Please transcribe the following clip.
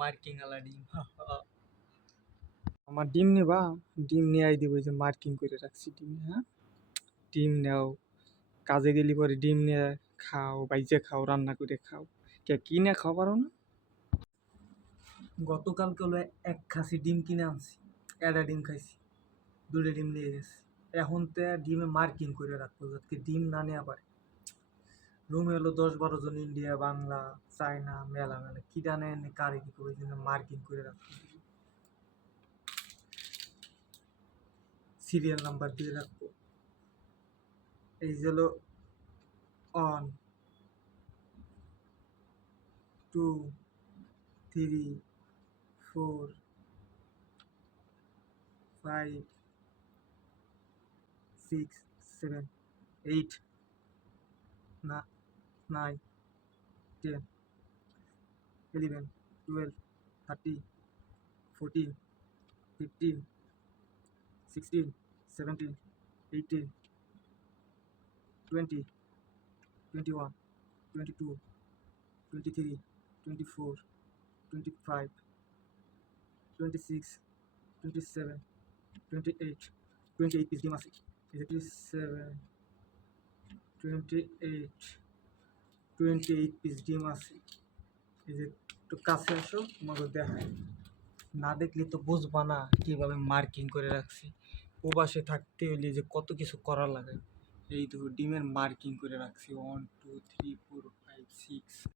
Marking আলা ডিম। আমার ডিম নেবা? ডিম নিয়ে দিব, যে মার্কিং করে রাখছি ডিমে। হ্যাঁ, ডিম নেও, কাজে গেলি পরে ডিম নিয়ে খাও, বাইজে খাও, রান্না করে খাও। কে কিনে খাও পারো না? গতকালকে হলো এক খাসি ডিম কিনে আনছি, একটা ডিম খাইছি, দুটো ডিম নিয়ে গেছি। এখন তো ডিমে মার্কিং করে রাখবো যাতে ডিম না নেওয়া পারে। রুমে হলো 10-12 জন, ইন্ডিয়া, বাংলা, চায়না, মেলা মেলা কি জানে কারে কি করে মার্কিং করে রাখবো। সিরিয়াল নাম্বার দিয়ে রাখবো। এই যে হলো 1, 2, 3, 4, 5, 6, 7, 8, 9, 10, 11, 12, 13, 14, 15, 16, 17, 18, 20, 21, 22, 23, 24, 25, 26, 27, 28, 28 পিস ডিম আছে। এই যে 27, 28, 28 পিস ডিম আছে। এই যে একটু কাছে আসো, তোমাকে দেখায়। না দেখলে তো বুঝবা না কিভাবে মার্কিং করে রাখছি। প্রবাসে থাকতে হলে যে কত কিছু করা লাগে। এই তো ডিমের মার্কিং করে রাখছি 1, 2, 3, 4, 5, 6।